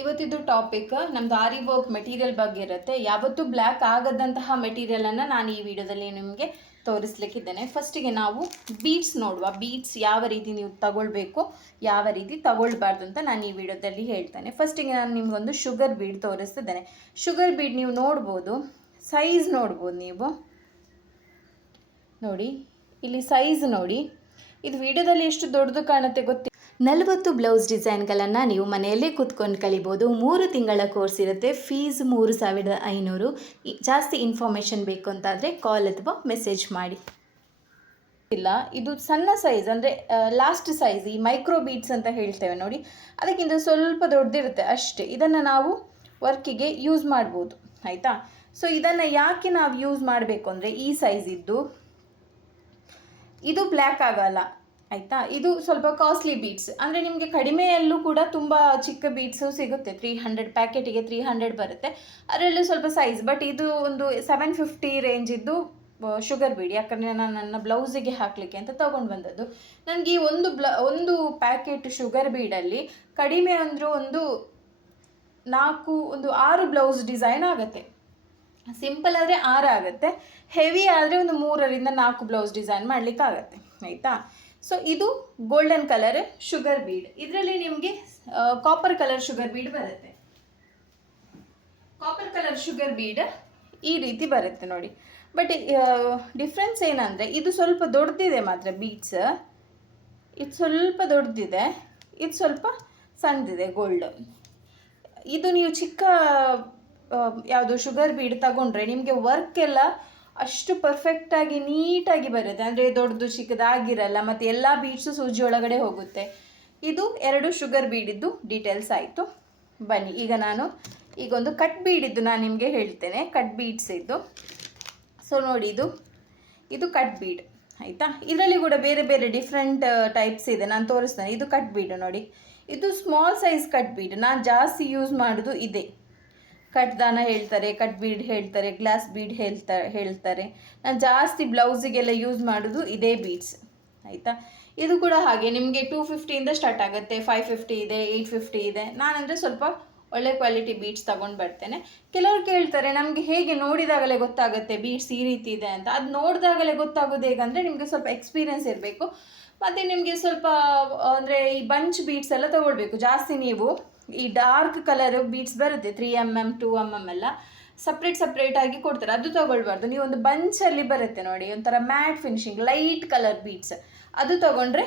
ಇವತ್ತಿದ್ದು topic ನಮ್ದು ಆರಿ work material ಬಗ್ಗೆ ಇರುತ್ತೆ. ಯಾವತ್ತೂ ಬ್ಲ್ಯಾಕ್ ಆಗದಂತಹ ಮೆಟೀರಿಯಲನ್ನು ನಾನು ಈ ವಿಡಿಯೋದಲ್ಲಿ ನಿಮಗೆ ತೋರಿಸ್ಲಿಕ್ಕಿದ್ದೇನೆ. ಫಸ್ಟಿಗೆ ನಾವು ಬೀಡ್ಸ್ ನೋಡುವ. ಬೀಡ್ಸ್ ಯಾವ ರೀತಿ ನೀವು ತಗೊಳ್ಬೇಕು, ಯಾವ ರೀತಿ ತಗೊಳ್ಬಾರ್ದು ಅಂತ ನಾನು ಈ ವಿಡಿಯೋದಲ್ಲಿ ಹೇಳ್ತೇನೆ. ಫಸ್ಟಿಗೆ ನಾನು ನಿಮಗೊಂದು ಶುಗರ್ ಬೀಡ್ ತೋರಿಸ್ತಿದ್ದೇನೆ. ಶುಗರ್ ಬೀಡ್ ನೀವು ನೋಡ್ಬೋದು, ಸೈಜ್ ನೋಡ್ಬೋದು. ನೀವು ನೋಡಿ, ಇಲ್ಲಿ ಸೈಜ್ ನೋಡಿ. ಇದು ವಿಡಿಯೋದಲ್ಲಿ ಎಷ್ಟು ದೊಡ್ಡದು ಕಾಣುತ್ತೆ ಗೊತ್ತಿಲ್ಲ. 40 ಬ್ಲೌಸ್ ಡಿಸೈನ್ಗಳನ್ನು ನೀವು ಮನೆಯಲ್ಲೇ ಕೂತ್ಕೊಂಡು ಕಲಿಬೋದು. 3 ತಿಂಗಳ ಕೋರ್ಸ್ ಇರುತ್ತೆ. ಫೀಸ್ 3500. ಜಾಸ್ತಿ ಇನ್ಫಾರ್ಮೇಷನ್ ಬೇಕು ಅಂತಾದರೆ ಕಾಲ್ ಅಥವಾ ಮೆಸೇಜ್ ಮಾಡಿ. ಇಲ್ಲ, ಇದು ಸಣ್ಣ ಸೈಜ್, ಅಂದರೆ ಲಾಸ್ಟ್ ಸೈಜ್, ಈ ಮೈಕ್ರೋ ಬೀಡ್ಸ್ ಅಂತ ಹೇಳ್ತೇವೆ ನೋಡಿ, ಅದಕ್ಕಿಂತ ಸ್ವಲ್ಪ ದೊಡ್ಡದಿರುತ್ತೆ ಅಷ್ಟೇ. ಇದನ್ನು ನಾವು ವರ್ಕಿಗೆ ಯೂಸ್ ಮಾಡ್ಬೋದು, ಆಯಿತಾ. ಸೊ ಇದನ್ನು ಯಾಕೆ ನಾವು ಯೂಸ್ ಮಾಡಬೇಕು ಅಂದರೆ, ಈ ಸೈಜ್ ಇದ್ದು ಇದು ಬ್ಲ್ಯಾಕ್ ಆಗಲ್ಲ, ಆಯಿತಾ. ಇದು ಸ್ವಲ್ಪ ಕಾಸ್ಟ್ಲಿ ಬೀಡ್ಸ್, ಅಂದರೆ ನಿಮಗೆ ಕಡಿಮೆಯಲ್ಲೂ ಕೂಡ ತುಂಬ ಚಿಕ್ಕ ಬೀಡ್ಸು ಸಿಗುತ್ತೆ. 300 ಪ್ಯಾಕೆಟಿಗೆ 300 ಬರುತ್ತೆ, ಅದರಲ್ಲೂ ಸ್ವಲ್ಪ ಸೈಜ್. ಬಟ್ ಇದು ಒಂದು 750 ರೇಂಜಿದ್ದು ಶುಗರ್ ಬೀಡ್. ಯಾಕಂದರೆ ನಾನು ನನ್ನ ಬ್ಲೌಸಿಗೆ ಹಾಕಲಿಕ್ಕೆ ಅಂತ ತೊಗೊಂಡು ಬಂದದ್ದು. ನನಗೆ ಈ ಒಂದು ಪ್ಯಾಕೆಟ್ ಶುಗರ್ ಬೀಡಲ್ಲಿ ಕಡಿಮೆ ಅಂದರೂ ಒಂದು 6 ಬ್ಲೌಸ್ ಡಿಸೈನ್ ಆಗುತ್ತೆ. ಸಿಂಪಲ್ ಆದರೆ 6 ಆಗುತ್ತೆ, ಹೆವಿ ಆದರೆ ಒಂದು 3ರಿಂದ 4 ಬ್ಲೌಸ್ ಡಿಸೈನ್ ಮಾಡಲಿಕ್ಕಾಗತ್ತೆ, ಆಯಿತಾ. ಸೊ ಇದು ಗೋಲ್ಡನ್ ಕಲರ್ ಶುಗರ್ ಬೀಡ್. ಇದರಲ್ಲಿ ನಿಮಗೆ ಕಾಪರ್ ಕಲರ್ ಶುಗರ್ ಬೀಡ್ ಬರುತ್ತೆ. ಕಾಪರ್ ಕಲರ್ ಶುಗರ್ ಬೀಡ್ ಈ ರೀತಿ ಬರುತ್ತೆ ನೋಡಿ. ಬಟ್ ಡಿಫ್ರೆನ್ಸ್ ಏನಂದರೆ, ಇದು ಸ್ವಲ್ಪ ದೊಡ್ಡದಿದೆ ಮಾತ್ರ ಬೀಡ್ಸ್. ಇದು ಸ್ವಲ್ಪ ದೊಡ್ಡದಿದೆ, ಇದು ಸ್ವಲ್ಪ ಸಣ್ಣದಿದೆ ಗೋಲ್ಡ್. ಇದು ನೀವು ಚಿಕ್ಕ ಯಾವುದು ಶುಗರ್ ಬೀಡ್ ತಗೊಂಡ್ರೆ ನಿಮಗೆ ವರ್ಕ್ ಎಲ್ಲ ಅಷ್ಟು ಪರ್ಫೆಕ್ಟಾಗಿ ನೀಟಾಗಿ ಬರುತ್ತೆ. ಅಂದರೆ ದೊಡ್ಡದು ಚಿಕ್ಕದಾಗಿರಲ್ಲ, ಮತ್ತು ಎಲ್ಲ ಬೀಡ್ಸು ಸೂಜಿ ಒಳಗಡೆ ಹೋಗುತ್ತೆ. ಇದು 2 ಶುಗರ್ ಬೀಡಿದ್ದು ಡೀಟೇಲ್ಸ್ ಆಯಿತು. ಬನ್ನಿ, ಈಗ ಒಂದು ಕಟ್ ಬೀಡಿದ್ದು ನಾನು ನಿಮಗೆ ಹೇಳ್ತೇನೆ. ಕಟ್ ಬೀಡ್ಸ್ ಇದ್ದು. ಸೊ ನೋಡಿ, ಇದು ಕಟ್ ಬೀಡ್, ಆಯಿತಾ. ಇದರಲ್ಲಿ ಕೂಡ ಬೇರೆ ಬೇರೆ ಡಿಫ್ರೆಂಟ್ ಟೈಪ್ಸ್ ಇದೆ, ನಾನು ತೋರಿಸ್ತೇನೆ. ಇದು ಕಟ್ ಬೀಡ್ ನೋಡಿ, ಇದು ಸ್ಮಾಲ್ ಸೈಜ್ ಕಟ್ ಬೀಡ್. ನಾನು ಜಾಸ್ತಿ ಯೂಸ್ ಮಾಡೋದು ಇದೆ. ಕಟ್ ದಾನ ಹೇಳ್ತಾರೆ, ಕಟ್ ಬೀಡ್ ಹೇಳ್ತಾರೆ, ಗ್ಲಾಸ್ ಬೀಡ್ ಹೇಳ್ತಾರೆ. ನಾನು ಜಾಸ್ತಿ ಬ್ಲೌಸಿಗೆಲ್ಲ ಯೂಸ್ ಮಾಡೋದು ಇದೇ ಬೀಡ್ಸ್, ಆಯಿತಾ. ಇದು ಕೂಡ ಹಾಗೆ ನಿಮಗೆ 250ಇಂದ ಸ್ಟಾರ್ಟ್ ಆಗುತ್ತೆ, 550 ಇದೆ, 850 ಇದೆ. ನಾನಂದರೆ ಸ್ವಲ್ಪ ಒಳ್ಳೆ ಕ್ವಾಲಿಟಿ ಬೀಡ್ಸ್ ತೊಗೊಂಡು ಬರ್ತೇನೆ. ಕೆಲವರು ಕೇಳ್ತಾರೆ, ನಮಗೆ ಹೇಗೆ ನೋಡಿದಾಗಲೇ ಗೊತ್ತಾಗುತ್ತೆ ಬೀಡ್ಸ್ ಈ ರೀತಿ ಇದೆ ಅಂತ. ಅದು ನೋಡಿದಾಗಲೇ ಗೊತ್ತಾಗೋದು ಹೇಗಂದರೆ, ನಿಮಗೆ ಸ್ವಲ್ಪ ಎಕ್ಸ್ಪೀರಿಯೆನ್ಸ್ ಇರಬೇಕು, ಮತ್ತು ನಿಮಗೆ ಸ್ವಲ್ಪ ಅಂದರೆ ಈ ಬಂಚ್ ಬೀಡ್ಸ್ ಎಲ್ಲ ತೊಗೊಳ್ಬೇಕು ಜಾಸ್ತಿ. ನೀವು ಈ ಡಾರ್ಕ್ ಕಲರ್ ಬೀಡ್ಸ್ ಬರುತ್ತೆ, 3mm 2mm ಎಲ್ಲ ಸಪ್ರೇಟಾಗಿ ಕೊಡ್ತಾರೆ, ಅದು ತೊಗೊಳ್ಬಾರ್ದು. ನೀವು ಒಂದು ಬಂಚಲ್ಲಿ ಬರುತ್ತೆ ನೋಡಿ, ಒಂಥರ mat finishing light colour beads, ಅದು ತೊಗೊಂಡ್ರೆ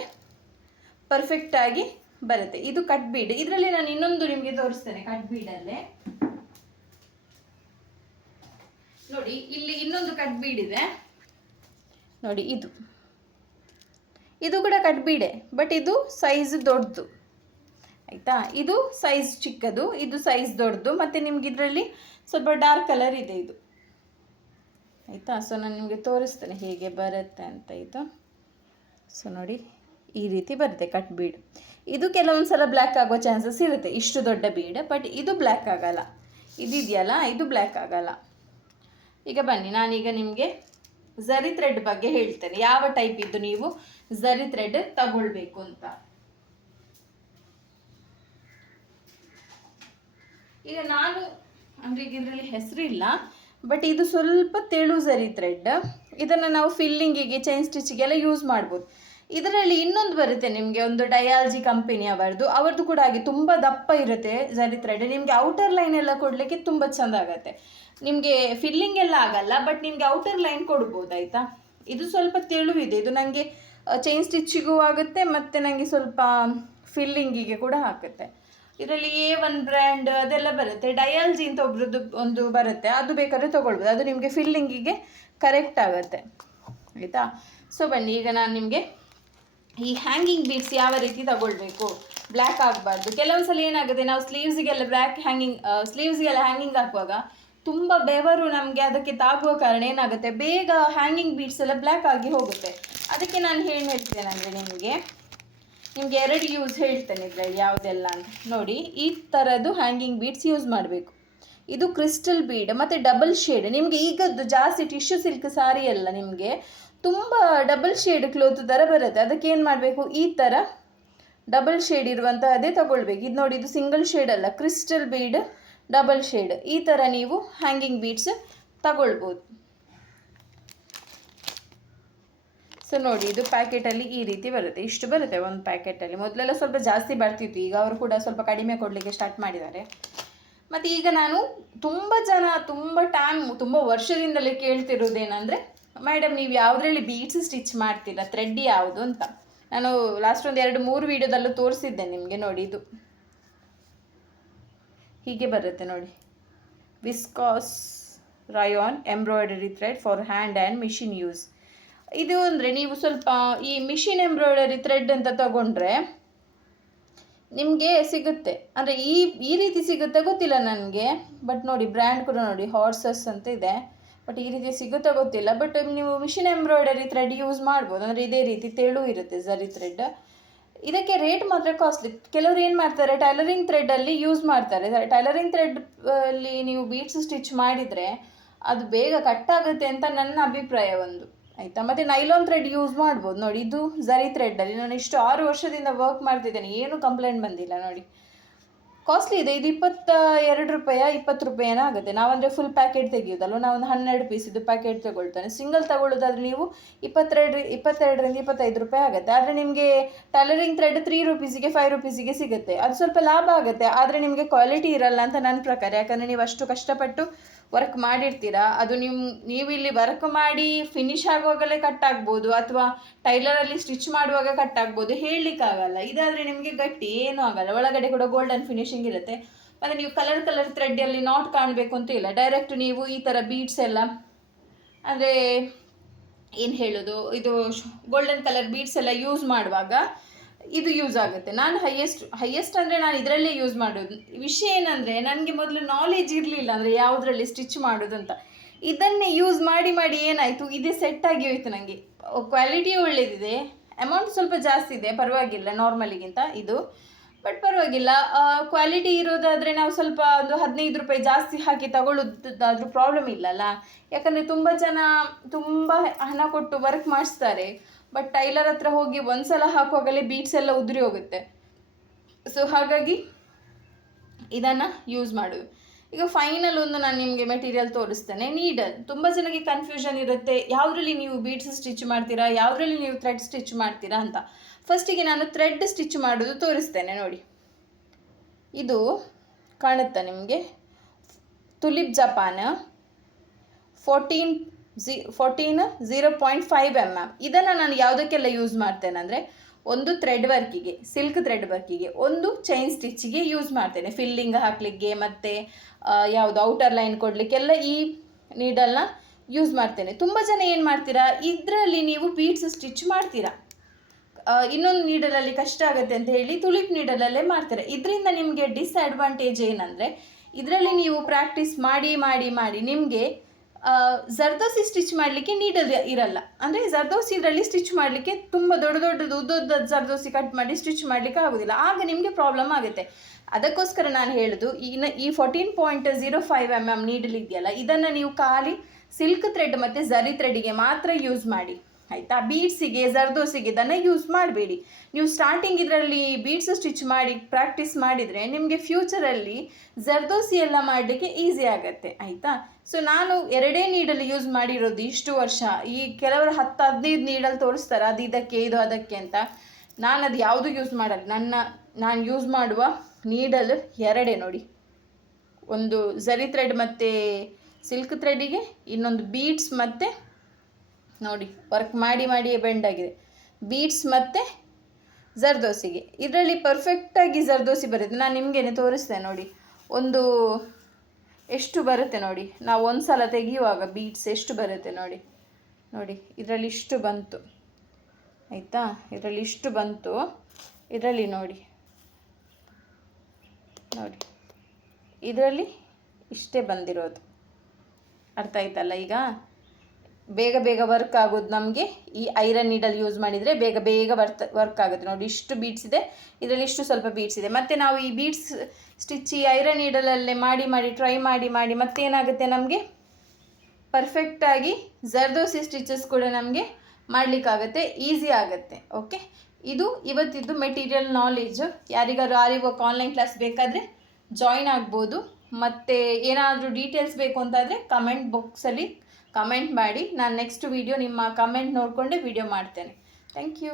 ಪರ್ಫೆಕ್ಟಾಗಿ ಬರುತ್ತೆ. ಇದು ಕಟ್ ಬೀಡ್. ಇದರಲ್ಲಿ ನಾನು ಇನ್ನೊಂದು ನಿಮಗೆ ತೋರಿಸ್ತೇನೆ. ಕಟ್ ಬೀಡಲ್ಲೇ ನೋಡಿ, ಇಲ್ಲಿ ಇನ್ನೊಂದು ಕಟ್ ಬೀಡ್ ಇದೆ ನೋಡಿ. ಇದು ಕೂಡ ಕಟ್ ಬೀಡೆ, ಬಟ್ ಇದು ಸೈಜ್ ದೊಡ್ಡದು, ಆಯಿತಾ. ಇದು ಸೈಜ್ ಚಿಕ್ಕದು, ಇದು ಸೈಜ್ ದೊಡ್ಡದು, ಮತ್ತು ನಿಮ್ಗೆ ಇದರಲ್ಲಿ ಸ್ವಲ್ಪ ಡಾರ್ಕ್ ಕಲರ್ ಇದೆ ಇದು, ಆಯಿತಾ. ಸೊ ನಾನು ನಿಮಗೆ ತೋರಿಸ್ತೇನೆ ಹೇಗೆ ಬರುತ್ತೆ ಅಂತ. ಇದು ಸೊ ನೋಡಿ, ಈ ರೀತಿ ಬರುತ್ತೆ ಕಟ್ ಬೀಡ್. ಇದು ಕೆಲವೊಂದು ಸಲ ಬ್ಲ್ಯಾಕ್ ಆಗೋ ಚಾನ್ಸಸ್ ಇರುತ್ತೆ, ಇಷ್ಟು ದೊಡ್ಡ ಬೀಡ್. ಬಟ್ ಇದು ಬ್ಲ್ಯಾಕ್ ಆಗಲ್ಲ, ಇದಿದೆಯಲ್ಲ ಇದು ಬ್ಲ್ಯಾಕ್ ಆಗಲ್ಲ. ಈಗ ಬನ್ನಿ, ನಾನೀಗ ನಿಮಗೆ ಝರಿ ಥ್ರೆಡ್ ಬಗ್ಗೆ ಹೇಳ್ತೇನೆ, ಯಾವ ಟೈಪ್ ಇದ್ದು ನೀವು ಝರಿ ಥ್ರೆಡ್ ತಗೊಳ್ಬೇಕು ಅಂತ. ಈಗ ನಾನು ಅಂದರೆ ಈಗ ಇದರಲ್ಲಿ ಹೆಸರಿಲ್ಲ, ಬಟ್ ಇದು ಸ್ವಲ್ಪ ತೆಳು ಝರಿ ಥ್ರೆಡ್. ಇದನ್ನು ನಾವು ಫಿಲ್ಲಿಂಗಿಗೆ, ಚೈನ್ ಸ್ಟಿಚಿಗೆಲ್ಲ ಯೂಸ್ ಮಾಡ್ಬೋದು. ಇದರಲ್ಲಿ ಇನ್ನೊಂದು ಬರುತ್ತೆ ನಿಮಗೆ, ಒಂದು ಡಯಾಲ್ಜಿ ಅವ್ರದ್ದು ಕೂಡ ಹಾಗೆ ತುಂಬ ದಪ್ಪ ಇರುತ್ತೆ ಝರಿ ಥ್ರೆಡ್. ನಿಮಗೆ ಔಟರ್ ಲೈನ್ ಎಲ್ಲ ಕೊಡಲಿಕ್ಕೆ ತುಂಬ ಚೆಂದ ಆಗುತ್ತೆ. ನಿಮಗೆ ಫಿಲ್ಲಿಂಗ್ ಎಲ್ಲ ಆಗಲ್ಲ, ಬಟ್ ನಿಮಗೆ ಔಟರ್ ಲೈನ್ ಕೊಡ್ಬೋದು, ಆಯಿತಾ. ಇದು ಸ್ವಲ್ಪ ತೆಳು ಇದೆ. ಇದು ನನಗೆ ಚೈನ್ ಸ್ಟಿಚ್ಚಿಗೂ ಆಗುತ್ತೆ, ಮತ್ತು ನನಗೆ ಸ್ವಲ್ಪ ಫಿಲ್ಲಿಂಗಿಗೆ ಕೂಡ ಹಾಕುತ್ತೆ. ಇದರಲ್ಲಿ A1 ಬ್ರ್ಯಾಂಡ್ ಅದೆಲ್ಲ ಬರುತ್ತೆ. ಡಯಾಲ್ಜಿ ಅಂತ ಒಬ್ರದ್ದು ಒಂದು ಬರುತ್ತೆ, ಅದು ಬೇಕಾದ್ರೆ ತೊಗೊಳ್ಬೋದು. ಅದು ನಿಮಗೆ ಫಿಲ್ಲಿಂಗಿಗೆ ಕರೆಕ್ಟ್ ಆಗುತ್ತೆ, ಆಯಿತಾ. ಸೊ ಬನ್ನಿ, ಈಗ ನಾನು ನಿಮಗೆ ಈ ಹ್ಯಾಂಗಿಂಗ್ ಬೀಡ್ಸ್ ಯಾವ ರೀತಿ ತಗೊಳ್ಬೇಕು, ಬ್ಲ್ಯಾಕ್ ಆಗಬಾರ್ದು. ಕೆಲವೊಂದು ಸಲ ಏನಾಗುತ್ತೆ, ನಾವು ಸ್ಲೀವ್ಸಿಗೆಲ್ಲ ಸ್ಲೀವ್ಸ್ಗೆಲ್ಲ ಹ್ಯಾಂಗಿಂಗ್ ಹಾಕುವಾಗ ತುಂಬ ಬೆವರು ನಮಗೆ ಅದಕ್ಕೆ ತಾಗುವ ಕಾರಣ ಏನಾಗುತ್ತೆ, ಬೇಗ ಹ್ಯಾಂಗಿಂಗ್ ಬೀಡ್ಸ್ ಎಲ್ಲ ಬ್ಲ್ಯಾಕ್ ಆಗಿ ಹೋಗುತ್ತೆ. ಅದಕ್ಕೆ ನಾನು ಹೇಳ್ತೇನೆ ಅಂದರೆ ನಿಮಗೆ 2 ಯೂಸ್ ಹೇಳ್ತೇನೆ ಇದರಲ್ಲಿ ಯಾವುದೆಲ್ಲ ಅಂತ ನೋಡಿ. ಈ ಥರದ್ದು ಹ್ಯಾಂಗಿಂಗ್ ಬೀಡ್ಸ್ ಯೂಸ್ ಮಾಡಬೇಕು. ಇದು ಕ್ರಿಸ್ಟಲ್ ಬೀಡ್ ಮತ್ತು ಡಬಲ್ ಶೇಡ್. ನಿಮಗೆ ಈಗದ್ದು ಜಾಸ್ತಿ ಟಿಶ್ಯೂ ಸಿಲ್ಕ್ ಸಾರಿ ಎಲ್ಲ ನಿಮಗೆ ತುಂಬ ಡಬಲ್ ಶೇಡ್ ಕ್ಲೋತ್ ಥರ ಬರುತ್ತೆ. ಅದಕ್ಕೆ ಏನು ಮಾಡಬೇಕು, ಈ ಥರ ಡಬಲ್ ಶೇಡ್ ಇರುವಂಥ ಅದೇ ತಗೊಳ್ಬೇಕು. ಇದು ನೋಡಿ, ಇದು ಸಿಂಗಲ್ ಶೇಡ್ ಅಲ್ಲ, ಕ್ರಿಸ್ಟಲ್ ಬೀಡ್ ಡಬಲ್ ಶೇಡ್. ಈ ಥರ ನೀವು ಹ್ಯಾಂಗಿಂಗ್ ಬೀಡ್ಸ್ ತಗೊಳ್ಬೋದು. ಸೊ ನೋಡಿ, ಇದು ಪ್ಯಾಕೆಟಲ್ಲಿ ಈ ರೀತಿ ಬರುತ್ತೆ, ಇಷ್ಟು ಬರುತ್ತೆ ಒಂದು ಪ್ಯಾಕೆಟಲ್ಲಿ. ಮೊದಲೆಲ್ಲ ಸ್ವಲ್ಪ ಜಾಸ್ತಿ ಬರ್ತಿತ್ತು, ಈಗ ಅವರು ಕೂಡ ಸ್ವಲ್ಪ ಕಡಿಮೆ ಕೊಡಲಿಕ್ಕೆ ಸ್ಟಾರ್ಟ್ ಮಾಡಿದ್ದಾರೆ. ಮತ್ತು ಈಗ ನಾನು ತುಂಬ ಜನ ತುಂಬ ವರ್ಷದಿಂದಲೇ ಕೇಳ್ತಿರೋದೇನೆಂದರೆ, ಮೇಡಮ್ ನೀವು ಯಾವುದರಲ್ಲಿ ಬೀಡ್ಸ್ ಸ್ಟಿಚ್ ಮಾಡ್ತೀರಾ, ಥ್ರೆಡ್ ಯಾವುದು ಅಂತ. ನಾನು ಲಾಸ್ಟ್ ಒಂದು 2-3 ವೀಡಿಯೋದಲ್ಲೂ ತೋರಿಸಿದ್ದೆ ನಿಮಗೆ. ನೋಡಿ, ಇದು ಹೀಗೆ ಬರುತ್ತೆ ನೋಡಿ, viscose rayon embroidery thread for hand and machine use. ಇದು ಅಂದರೆ ನೀವು ಸ್ವಲ್ಪ ಈ ಮಿಷಿನ್ ಎಂಬ್ರಾಯ್ಡರಿ ಥ್ರೆಡ್ ಅಂತ ತಗೊಂಡ್ರೆ ನಿಮಗೆ ಸಿಗುತ್ತೆ. ಅಂದರೆ ಈ ರೀತಿ ಸಿಗುತ್ತೆ ಗೊತ್ತಿಲ್ಲ ನನಗೆ, ಬಟ್ ನೋಡಿ ಬ್ರ್ಯಾಂಡ್ ಕೂಡ ನೋಡಿ ಹಾರ್ಸಸ್ ಅಂತ ಇದೆ, ಬಟ್ ಈ ರೀತಿ ಸಿಗುತ್ತಾ ಗೊತ್ತಿಲ್ಲ. ಬಟ್ ನೀವು ಮಿಷಿನ್ ಎಂಬ್ರಾಯ್ಡರಿ ಥ್ರೆಡ್ ಯೂಸ್ ಮಾಡ್ಬೋದು. ಅಂದರೆ ಇದೇ ರೀತಿ ತೆಳು ಇರುತ್ತೆ ಝರಿ ಥ್ರೆಡ್. ಇದಕ್ಕೆ ರೇಟ್ ಮಾತ್ರ ಕಾಸ್ಟ್ಲಿ. ಕೆಲವರು ಏನು ಮಾಡ್ತಾರೆ, ಟೈಲರಿಂಗ್ ಥ್ರೆಡ್ಡಲ್ಲಿ ಯೂಸ್ ಮಾಡ್ತಾರೆ. ಟೈಲರಿಂಗ್ ಥ್ರೆಡ್ ಅಲ್ಲಿ ನೀವು ಬೀಡ್ಸ್ ಸ್ಟಿಚ್ ಮಾಡಿದರೆ ಅದು ಬೇಗ ಕಟ್ ಆಗುತ್ತೆ ಅಂತ ನನ್ನ ಅಭಿಪ್ರಾಯ ಒಂದು, ಆಯಿತಾ. ಮತ್ತು ನೈಲಾನ್ ಥ್ರೆಡ್ ಯೂಸ್ ಮಾಡ್ಬೋದು. ನೋಡಿ, ಇದು ಝರಿ ಥ್ರೆಡ್ಡಲ್ಲಿ ನಾನು ಇಷ್ಟು 6 ವರ್ಷದಿಂದ ವರ್ಕ್ ಮಾಡ್ತಿದ್ದೇನೆ, ಏನೂ ಕಂಪ್ಲೇಂಟ್ ಬಂದಿಲ್ಲ. ನೋಡಿ, ಕಾಸ್ಟ್ಲಿ ಇದೆ. ಇದು 22 ರೂಪಾಯಿ 20 ರೂಪಾಯಿನ ಆಗುತ್ತೆ. ನಾವಂದರೆ ಫುಲ್ ಪ್ಯಾಕೆಟ್ ತೆಗೆಯೋದಲ್ವ, ನಾವೊಂದು 12 ಪೀಸಿದ್ದು ಪ್ಯಾಕೆಟ್ ತಗೊಳ್ತಾನೆ. ಸಿಂಗಲ್ ತಗೊಳ್ಳೋದಾದ್ರೆ ನೀವು 22ರಿಂದ 25 ರೂಪಾಯಿ ಆಗುತ್ತೆ. ಆದರೆ ನಿಮಗೆ ಟೈಲರಿಂಗ್ ಥ್ರೆಡ್ 3 ರೂಪೀಸಿಗೆ 5 ರೂಪೀಸಿಗೆ ಸಿಗುತ್ತೆ. ಅದು ಸ್ವಲ್ಪ ಲಾಭ ಆಗುತ್ತೆ, ಆದರೆ ನಿಮಗೆ ಕ್ವಾಲಿಟಿ ಇರಲ್ಲ ಅಂತ ನನ್ನ ಪ್ರಕಾರ. ಯಾಕಂದರೆ ನೀವು ಅಷ್ಟು ಕಷ್ಟಪಟ್ಟು ವರ್ಕ್ ಮಾಡಿರ್ತೀರಾ, ಅದು ನೀವು ಇಲ್ಲಿ ವರ್ಕ್ ಮಾಡಿ ಫಿನಿಶ್ ಆಗುವಾಗಲೇ ಕಟ್ ಆಗ್ಬೋದು, ಅಥವಾ ಟೈಲರಲ್ಲಿ ಸ್ಟಿಚ್ ಮಾಡುವಾಗ ಕಟ್ ಆಗ್ಬೋದು, ಹೇಳಲಿಕ್ಕಾಗಲ್ಲ. ಇದಾದರೆ ನಿಮಗೆ ಗಟ್ಟಿ ಏನೂ ಆಗಲ್ಲ, ಒಳಗಡೆ ಕೂಡ ಗೋಲ್ಡನ್ ಫಿನಿಶಿಂಗ್ ಇರುತ್ತೆ. ಮತ್ತು ನೀವು ಕಲರ್ ಥ್ರೆಡ್ಡಲ್ಲಿ ನಾಟ್ ಕಾಣಬೇಕು ಅಂತ ಇಲ್ಲ, ಡೈರೆಕ್ಟ್ ನೀವು ಈ ಥರ ಬೀಡ್ಸ್ ಎಲ್ಲ, ಅಂದರೆ ಏನು ಹೇಳೋದು, ಇದು ಗೋಲ್ಡನ್ ಕಲರ್ ಬೀಡ್ಸ್ ಎಲ್ಲ ಯೂಸ್ ಮಾಡುವಾಗ ಇದು ಯೂಸ್ ಆಗುತ್ತೆ. ನಾನು ಹೈಯೆಸ್ಟ್ ಅಂದರೆ ನಾನು ಇದರಲ್ಲೇ ಯೂಸ್ ಮಾಡೋದು. ವಿಷಯ ಏನಂದರೆ, ನನಗೆ ಮೊದಲು ನಾಲೆಜ್ ಇರಲಿಲ್ಲ ಅಂದರೆ ಯಾವುದರಲ್ಲಿ ಸ್ಟಿಚ್ ಮಾಡೋದು ಅಂತ. ಇದನ್ನೇ ಯೂಸ್ ಮಾಡಿ ಏನಾಯಿತು, ಇದೇ ಸೆಟ್ ಆಗಿ ಹೋಯಿತು ನನಗೆ. ಕ್ವಾಲಿಟಿ ಒಳ್ಳೆಯದಿದೆ, ಅಮೌಂಟ್ ಸ್ವಲ್ಪ ಜಾಸ್ತಿ ಇದೆ, ಪರವಾಗಿಲ್ಲ ನಾರ್ಮಲಿಗಿಂತ ಇದು, ಬಟ್ ಪರವಾಗಿಲ್ಲ. ಕ್ವಾಲಿಟಿ ಇರೋದಾದರೆ ನಾವು ಸ್ವಲ್ಪ ಒಂದು 15 ರೂಪಾಯಿ ಜಾಸ್ತಿ ಹಾಕಿ ತಗೊಳ್ಳೋದಾದ್ರೂ ಪ್ರಾಬ್ಲಮ್ ಇಲ್ಲಲ್ಲ. ಯಾಕಂದರೆ ತುಂಬ ಜನ ತುಂಬ ಹಣ ಕೊಟ್ಟು ವರ್ಕ್ ಮಾಡಿಸ್ತಾರೆ, ಬಟ್ ಟೈಲರ್ ಹತ್ರ ಹೋಗಿ ಒಂದ್ಸಲ ಹಾಕುವಾಗಲೇ ಬೀಡ್ಸ್ ಎಲ್ಲ ಉದುರಿ ಹೋಗುತ್ತೆ. ಸೊ ಹಾಗಾಗಿ ಇದನ್ನು ಯೂಸ್ ಮಾಡೋದು. ಈಗ ಫೈನಲ್ ಒಂದು ನಾನು ನಿಮಗೆ ಮೆಟೀರಿಯಲ್ ತೋರಿಸ್ತೇನೆ. ನೀಡಲ್ ತುಂಬ ಜನಕ್ಕೆ ಕನ್ಫ್ಯೂಷನ್ ಇರುತ್ತೆ, ಯಾವುದರಲ್ಲಿ ನೀವು ಬೀಡ್ಸ್ ಸ್ಟಿಚ್ ಮಾಡ್ತೀರಾ, ಯಾವುದರಲ್ಲಿ ನೀವು ಥ್ರೆಡ್ ಸ್ಟಿಚ್ ಮಾಡ್ತೀರಾ ಅಂತ. ಫಸ್ಟಿಗೆ ನಾನು ಥ್ರೆಡ್ ಸ್ಟಿಚ್ ಮಾಡೋದು ತೋರಿಸ್ತೇನೆ. ನೋಡಿ, ಇದು ಕಾಣುತ್ತಾ ನಿಮಗೆ, ತುಲಿಪ್ ಜಪಾನ್ 0.5 mm. ಇದನ್ನು ನಾನು ಯಾವುದಕ್ಕೆಲ್ಲ ಯೂಸ್ ಮಾಡ್ತೇನೆ ಅಂದರೆ, ಒಂದು ಥ್ರೆಡ್ ವರ್ಕಿಗೆ, ಸಿಲ್ಕ್ ಥ್ರೆಡ್ ವರ್ಕಿಗೆ, ಒಂದು ಚೈನ್ ಸ್ಟಿಚ್ಗೆ ಯೂಸ್ ಮಾಡ್ತೇನೆ, ಫಿಲ್ಲಿಂಗ್ ಹಾಕಲಿಕ್ಕೆ ಮತ್ತು ಯಾವುದು ಔಟರ್ ಲೈನ್ ಕೊಡಲಿಕ್ಕೆಲ್ಲ ಈ ನೀಡಲ್ನ ಯೂಸ್ ಮಾಡ್ತೇನೆ. ತುಂಬ ಜನ ಏನು ಮಾಡ್ತೀರಾ, ಇದರಲ್ಲಿ ನೀವು ಬೀಡ್ಸ್ ಸ್ಟಿಚ್ ಮಾಡ್ತೀರಾ, ಇನ್ನೊಂದು ನೀಡಲಲ್ಲಿ ಕಷ್ಟ ಆಗುತ್ತೆ ಅಂತ ಹೇಳಿ ತುಲಿಪ್ ನೀಡಲಲ್ಲೇ ಮಾಡ್ತಾರೆ. ಇದರಿಂದ ನಿಮಗೆ ಡಿಸ್ಅಡ್ವಾಂಟೇಜ್ ಏನಂದರೆ, ಇದರಲ್ಲಿ ನೀವು ಪ್ರಾಕ್ಟೀಸ್ ಮಾಡಿ ನಿಮಗೆ ಜರ್ದೋಸಿ ಸ್ಟಿಚ್ ಮಾಡಲಿಕ್ಕೆ ನೀಡಲ್ ಇರಲ್ಲ. ಅಂದರೆ ಜರ್ದೋಸಿ ಇದರಲ್ಲಿ ಸ್ಟಿಚ್ ಮಾಡಲಿಕ್ಕೆ ತುಂಬ ಉದ್ದದ ಜರ್ದೋಸಿ ಕಟ್ ಮಾಡಿ ಸ್ಟಿಚ್ ಮಾಡಲಿಕ್ಕೆ ಆಗೋದಿಲ್ಲ, ಆಗ ನಿಮಗೆ ಪ್ರಾಬ್ಲಮ್ ಆಗುತ್ತೆ. ಅದಕ್ಕೋಸ್ಕರ ನಾನು ಹೇಳೋದು, ಈ 14.05 mm ನೀಡಲ್ ಇದೆಯಲ್ಲ, ಇದನ್ನು ನೀವು ಖಾಲಿ ಸಿಲ್ಕ್ ಥ್ರೆಡ್ ಮತ್ತು ಝರಿ ಥ್ರೆಡ್ಡಿಗೆ ಮಾತ್ರ ಯೂಸ್ ಮಾಡಿ, ಆಯಿತಾ. ಬೀಡ್ಸಿಗೆ ಜರ್ದೋಸಿಗೆ ಇದನ್ನು ಯೂಸ್ ಮಾಡಬೇಡಿ. ನೀವು ಸ್ಟಾರ್ಟಿಂಗ್ ಇದರಲ್ಲಿ ಬೀಡ್ಸ್ ಸ್ಟಿಚ್ ಮಾಡಿ ಪ್ರಾಕ್ಟೀಸ್ ಮಾಡಿದರೆ ನಿಮಗೆ ಫ್ಯೂಚರಲ್ಲಿ ಜರ್ದೋಸಿ ಎಲ್ಲ ಮಾಡಲಿಕ್ಕೆ ಈಸಿ ಆಗುತ್ತೆ, ಆಯಿತಾ. ಸೊ ನಾನು 2 ನೀಡಲ್ ಯೂಸ್ ಮಾಡಿರೋದು ಇಷ್ಟು ವರ್ಷ. ಈ ಕೆಲವರು 10-15 ನೀಡಲ್ ತೋರಿಸ್ತಾರೆ, ಅದು ಇದಕ್ಕೆ ಇದು ಅದಕ್ಕೆ ಅಂತ. ನಾನು ಅದು ಯಾವುದು ಯೂಸ್ ಮಾಡಲ್ಲ. ನಾನು ಯೂಸ್ ಮಾಡುವ ನೀಡಲ್ 2 ನೋಡಿ, ಒಂದು ಝರಿ ಥ್ರೆಡ್ ಮತ್ತು ಸಿಲ್ಕ್ ಥ್ರೆಡ್ಡಿಗೆ, ಇನ್ನೊಂದು ಬೀಡ್ಸ್ ಮತ್ತು ನೋಡಿ ವರ್ಕ್ ಮಾಡಿ ಬೆಂಡ್ ಆಗಿದೆ, ಬೀಡ್ಸ್ ಮತ್ತು ಜರ್ದೋಸಿಗೆ. ಇದರಲ್ಲಿ ಪರ್ಫೆಕ್ಟಾಗಿ ಜರ್ದೋಸಿ ಬರುತ್ತೆ. ನಾನು ನಿಮಗೇನೆ ತೋರಿಸ್ತೇನೆ ನೋಡಿ, ಒಂದು ಎಷ್ಟು ಬರುತ್ತೆ ನೋಡಿ, ನಾವು ಒಂದು ಸಲ ತೆಗೆಯುವಾಗ ಬೀಡ್ಸ್ ಎಷ್ಟು ಬರುತ್ತೆ ನೋಡಿ ಇದರಲ್ಲಿ ಇಷ್ಟು ಬಂತು, ಆಯಿತಾ. ಇದರಲ್ಲಿ ಇಷ್ಟು ಬಂತು, ಇದರಲ್ಲಿ ನೋಡಿ ಇದರಲ್ಲಿ ಇಷ್ಟೇ ಬಂದಿರೋದು, ಅರ್ಥ ಆಯ್ತಲ್ಲ. ಈಗ ಬೇಗ ವರ್ಕ್ ಆಗೋದು ನಮಗೆ ಈ ಐರನ್ ನೀಡಲ್ ಯೂಸ್ ಮಾಡಿದರೆ ಬೇಗ ವರ್ಕ್ ಆಗುತ್ತೆ. ನೋಡಿ, ಇಷ್ಟು ಬೀಡ್ಸ್ ಇದೆ, ಇದರಲ್ಲಿ ಇಷ್ಟು ಸ್ವಲ್ಪ ಬೀಡ್ಸ್ ಇದೆ. ಮತ್ತು ನಾವು ಈ ಬೀಡ್ಸ್ ಸ್ಟಿಚ್ ಈ ಐರನ್ ನೀಡಲಲ್ಲೇ ಮಾಡಿ ಟ್ರೈ ಮಾಡಿ ಮತ್ತೇನಾಗುತ್ತೆ, ನಮಗೆ ಪರ್ಫೆಕ್ಟಾಗಿ ಜರ್ದೋಸಿ ಸ್ಟಿಚಸ್ ಕೂಡ ನಮಗೆ ಮಾಡಲಿಕ್ಕಾಗತ್ತೆ, ಈಸಿ ಆಗುತ್ತೆ. ಓಕೆ, ಇದು ಇವತ್ತಿದ್ದು ಮೆಟೀರಿಯಲ್ ನಾಲೆಜ್. ಯಾರಿಗಾದ್ರು ಆರಿ ವರ್ಕ್ ಆನ್ಲೈನ್ ಕ್ಲಾಸ್ ಬೇಕಾದರೆ ಜಾಯಿನ್ ಆಗ್ಬೋದು. ಮತ್ತು ಏನಾದರೂ ಡೀಟೇಲ್ಸ್ ಬೇಕು ಅಂತಾದರೆ ಕಮೆಂಟ್ ಬಾಕ್ಸಲ್ಲಿ ಕಮೆಂಟ್ ಮಾಡಿ. ನಾನು ನೆಕ್ಸ್ಟ್ ವೀಡಿಯೋ ನಿಮ್ಮ ಕಮೆಂಟ್ ನೋಡಿಕೊಂಡೇ ವೀಡಿಯೋ ಮಾಡ್ತೇನೆ. Thank you.